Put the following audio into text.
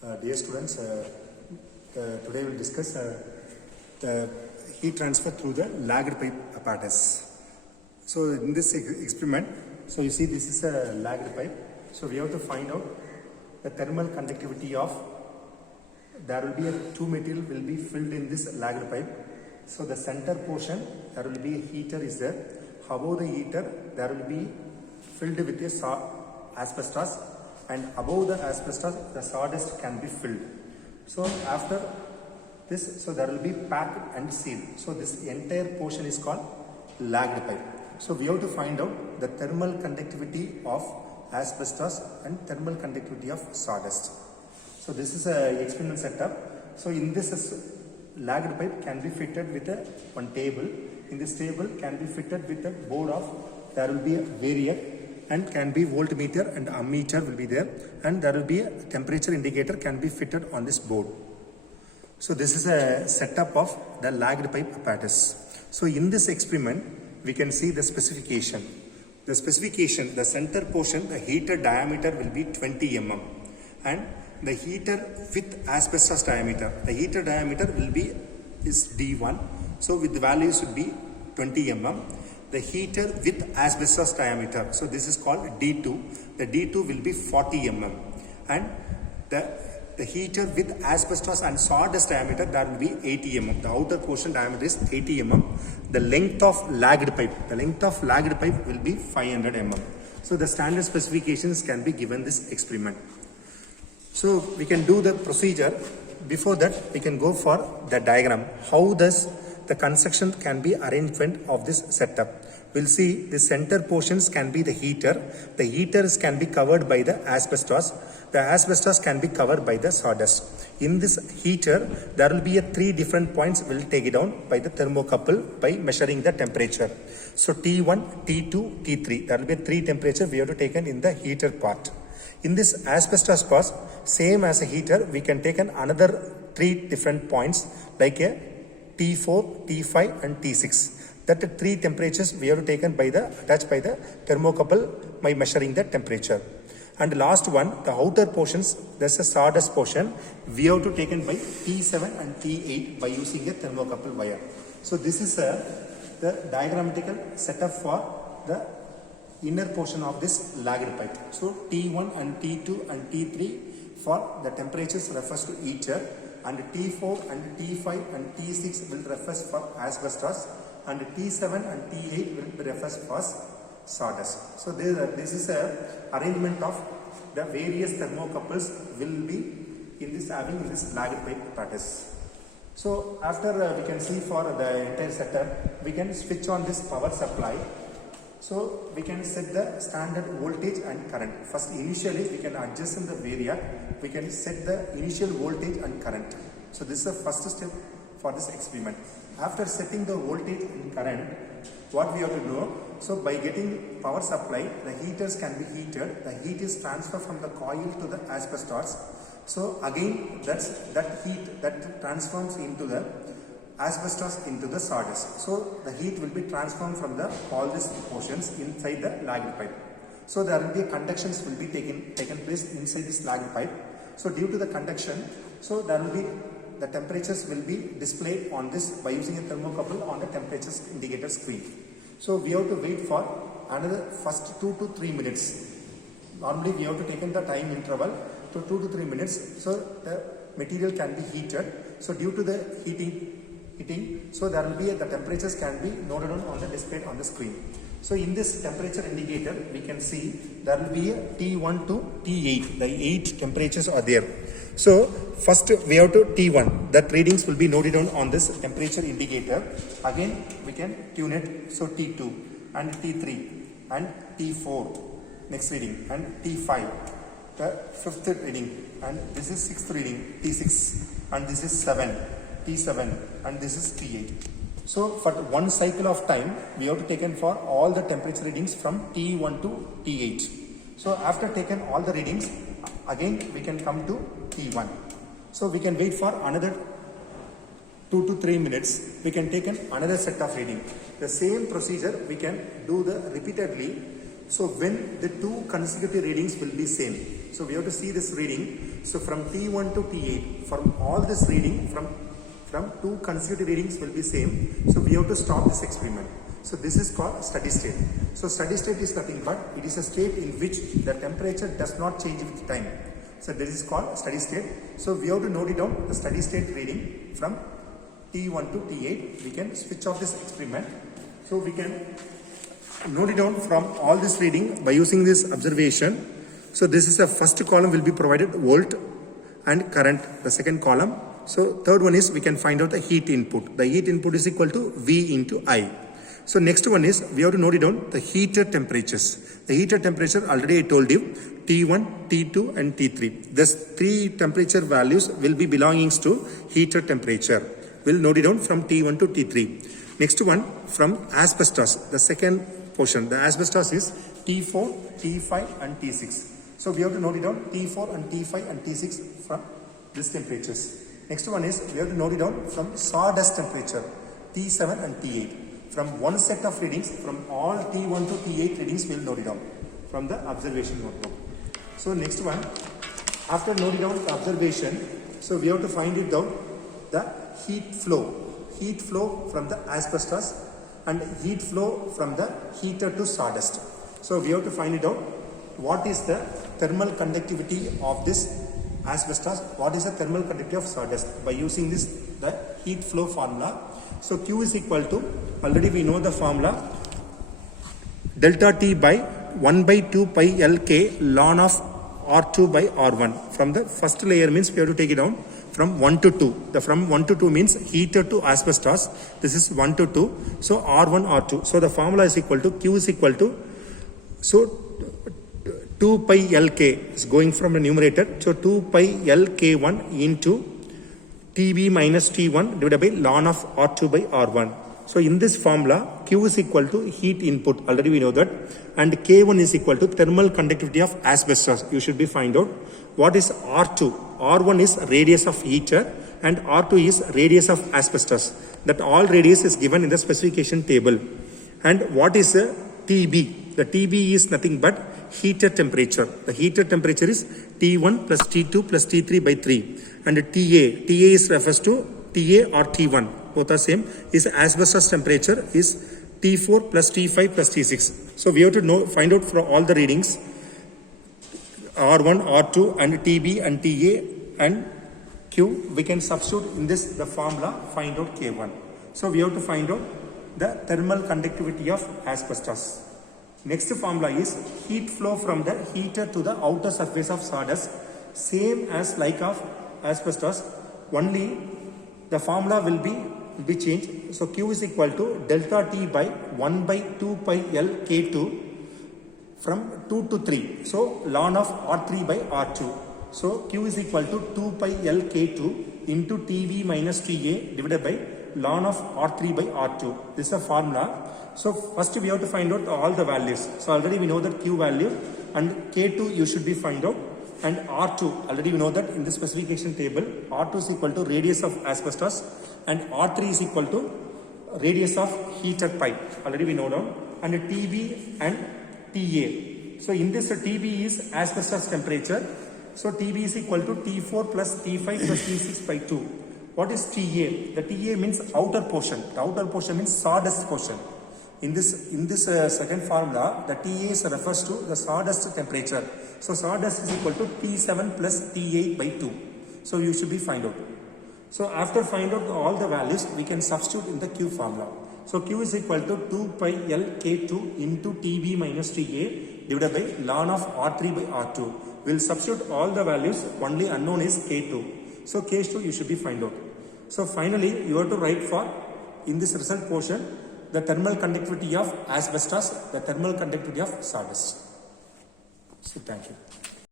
Dear students, today we will discuss the heat transfer through the lagged pipe apparatus. So in this experiment, so you see this is a lagged pipe. So we have to find out the thermal conductivity of, there will be two material will be filled in this lagged pipe. So the center portion, there will be a heater is there. Above the heater, there will be filled with a asbestos, and above the asbestos, the sawdust can be filled. So after this, so there will be packed and sealed. So this entire portion is called lagged pipe. So we have to find out the thermal conductivity of asbestos and thermal conductivity of sawdust. So this is a experimental setup. So in this lagged pipe can be fitted with one table. In this table can be fitted with a board of, there will be a variac and can be voltmeter and ammeter will be there, and there will be a temperature indicator can be fitted on this board. So this is a setup of the lagged pipe apparatus. So in this experiment we can see the specification. The specification, the center portion, the heater diameter will be 20 mm, and the heater with asbestos diameter, the heater diameter will be is D1. So with the value should be 20 mm. The heater with asbestos diameter, so this is called D2. The D2 will be 40 mm, and the heater with asbestos and sawdust diameter, that will be 80 mm. The outer portion diameter is 80 mm. The length of lagged pipe, will be 500 mm. So the standard specifications can be given this experiment. So we can do the procedure. Before that, we can go for the diagram. How does the construction can be arrangement of this setup? We'll see the center portions can be the heater. The heaters can be covered by the asbestos. The asbestos can be covered by the sawdust. In this heater, there will be 3 different points. We'll take it down by the thermocouple by measuring the temperature. So T1, T2, T3. There will be 3 temperature we have to take in the heater part. In this asbestos part, same as a heater, we can take another 3 different points like a T4, T5 and T6. That 3 temperatures we have to taken by the attached by the thermocouple by measuring the temperature. And the last one, the outer portions, there's a sawdust portion, we have to taken by T7 and T8 by using a thermocouple wire. So this is the diagrammatical setup for the inner portion of this lagged pipe. So T1 and T2 and T3 for the temperatures refers to heater, and T4 and T5 and T6 will refers for asbestos, and T7 and T8 will be refers for sawdust. So this is a arrangement of the various thermocouples will be in this lagged pipe apparatus. So after we can see for the entire setup, we can switch on this power supply. So we can set the standard voltage and current. First, initially we can adjust in the variac. We can set the initial voltage and current. So this is the first step for this experiment. After setting the voltage and current, what we have to do? So by getting power supply, the heaters can be heated. The heat is transferred from the coil to the asbestos. So again, that heat that transforms into the asbestos into the sawdust. So the heat will be transformed from all these portions inside the lagged pipe. So there will be conductions will be taken place inside this lagged pipe. So due to the conduction, so there will be the temperatures will be displayed on this by using a thermocouple on the temperature indicator screen. So we have to wait for another first 2 to 3 minutes. Normally we have to take in the time interval to 2 to 3 minutes. So the material can be heated. So due to the heating, so there will be the temperatures can be noted on the display on the screen. So in this temperature indicator, we can see there will be a T1 to T8. The 8 temperatures are there. So first we have to T1. That readings will be noted on this temperature indicator. Again we can tune it. So T2 and T3 and T4 next reading, and T5 the 5th reading, and this is 6th reading T6, and this is 7 T7, and this is T8. So for one cycle of time, we have to take for all the temperature readings from T1 to T8. So after taken all the readings, again we can come to T1. So we can wait for another 2 to 3 minutes. We can take another set of reading. The same procedure we can do repeatedly. So when the 2 consecutive readings will be same. So we have to see this reading. So from T1 to T8, from all this reading, from two consecutive readings will be same. So we have to stop this experiment. So this is called steady state. So steady state is nothing but it is a state in which the temperature does not change with time. So this is called steady state. So we have to note it down, the steady state reading from T1 to T8. We can switch off this experiment. So we can note it down from all this reading by using this observation. So this is the first column will be provided volt and current, the second column. So third one is we can find out the heat input. The heat input is equal to V into I. So next one is we have to note it down the heater temperatures. The heater temperature already I told you T1, T2 and T3. These three temperature values will be belongings to heater temperature. We'll note it down from T1 to T3. Next one from asbestos. The second portion. The asbestos is T4, T5 and T6. So we have to note it down T4 and T5 and T6 from these temperatures. Next one is we have to note it down from sawdust temperature T7 and T8. From one set of readings, from all T1 to T8 readings, we will note it down from the observation notebook. So next one, after noting down the observation, so we have to find it down the heat flow from the asbestos and heat flow from the heater to sawdust. So we have to find it out what is the thermal conductivity of this asbestos, what is the thermal conductivity of sawdust by using this the heat flow formula. So Q is equal to, already we know the formula, delta T by 1 by 2 pi Lk ln of R2 by R1. From the first layer means we have to take it down from 1 to 2. The from 1 to 2 means heater to asbestos. This is 1 to 2. So R1, R2. So the formula is equal to, Q is equal to, so 2 pi Lk is going from the numerator. So 2 pi Lk1 into Tb minus T1 divided by ln of R2 by R1. So in this formula, Q is equal to heat input. Already we know that. And K1 is equal to thermal conductivity of asbestos. You should be find out what is R2. R1 is radius of heater and R2 is radius of asbestos. That all radius is given in the specification table. And what is the TB? The TB is nothing but heater temperature. The heater temperature is T1 plus T2 plus T3 by 3. And TA is refers to TA or T1. Both are same. Is asbestos temperature is T4 plus T5 plus T6. So we have to find out from all the readings R1, R2 and TB and TA and Q. We can substitute in this the formula, find out K1. So we have to find out the thermal conductivity of asbestos. Next formula is heat flow from the heater to the outer surface of sawdust. Same as like of asbestos, only the formula will be changed. So Q is equal to delta T by 1 by 2 pi L K2 from 2 to 3. So ln of R3 by R2. So Q is equal to 2 pi L K2 into TV minus TA divided by ln of R3 by R2. This is a formula. So first we have to find out all the values. So already we know that Q value and K2 you should be find out. And R2, already we know that in the specification table, R2 is equal to radius of asbestos and R3 is equal to radius of heater pipe. Already we know down. And TB and TA. So in this TB is asbestos temperature. So TB is equal to T4 plus T5 plus T6 by 2. What is TA? The TA means outer portion. The outer portion means sawdust portion. In this second formula, the TA refers to the sawdust temperature. So sawdust is equal to T7 plus T8 by 2. So you should be find out. So after find out all the values, we can substitute in the Q formula. So Q is equal to 2 pi L K2 into TB minus TA divided by ln of R3 by R2. We'll substitute all the values. Only unknown is K2. So K2 you should be find out. So finally, you have to write for in this result portion the thermal conductivity of asbestos, the thermal conductivity of sawdust. So thank you.